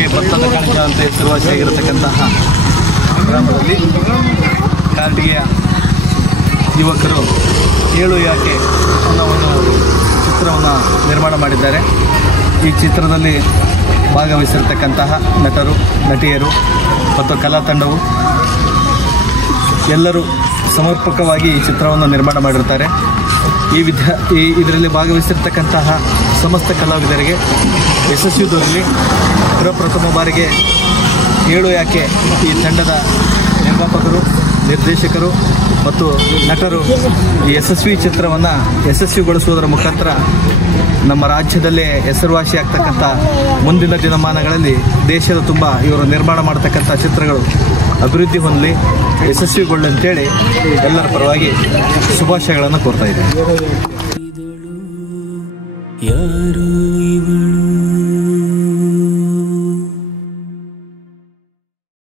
ಯಾಕೆ ಭತ್ತದ ಕಣಜ ಅಂತ ಹೆಸರುವಾಸಿಯಾಗಿರತಕ್ಕಂತಹ ಗ್ರಾಮದಲ್ಲಿ ಕಾರಟಗಿಯ ಯುವಕರು ಏಳು ಯಾಕೆ ಅನ್ನೋ ಒಂದು ಚಿತ್ರವನ್ನು ನಿರ್ಮಾಣ ಮಾಡಿದ್ದಾರೆ. ಈ ಚಿತ್ರದಲ್ಲಿ ಭಾಗವಹಿಸಿರ್ತಕ್ಕಂತಹ ನಟರು, ನಟಿಯರು ಮತ್ತು ಕಲಾ ತಂಡವು ಎಲ್ಲರೂ ಸಮರ್ಪಕವಾಗಿ ಈ ಚಿತ್ರವನ್ನು ನಿರ್ಮಾಣ ಮಾಡಿರ್ತಾರೆ. ಇದರಲ್ಲಿ ಭಾಗವಹಿಸಿರ್ತಕ್ಕಂತಹ ಸಮಸ್ತ ಕಲಾವಿದರಿಗೆ ಯಶಸ್ವಿ ದೊರಲಿ. ಪ್ರಪ್ರಥಮ ಬಾರಿಗೆ ಏಳು ಯಾಕೆ ಈ ತಂಡದ ನಿರ್ಮಾಪಕರು, ನಿರ್ದೇಶಕರು ಮತ್ತು ನಟರು ಈ ಯಶಸ್ವಿ ಚಿತ್ರವನ್ನು ಯಶಸ್ವಿಗೊಳಿಸುವುದರ ಮುಖಾಂತರ ನಮ್ಮ ರಾಜ್ಯದಲ್ಲೇ ಹೆಸರುವಾಸಿಯಾಗ್ತಕ್ಕಂಥ ಮುಂದಿನ ದಿನಮಾನಗಳಲ್ಲಿ ದೇಶದ ತುಂಬ ಇವರು ನಿರ್ಮಾಣ ಮಾಡತಕ್ಕಂಥ ಚಿತ್ರಗಳು ಅಭಿವೃದ್ಧಿ ಹೊಂದಲಿ, ಯಶಸ್ವಿಗೊಳ್ಳಿ ಅಂತೇಳಿ ಎಲ್ಲರ ಪರವಾಗಿ ಶುಭಾಶಯಗಳನ್ನು ಕೋರ್ತಾ ಇದ್ದೀನಿ.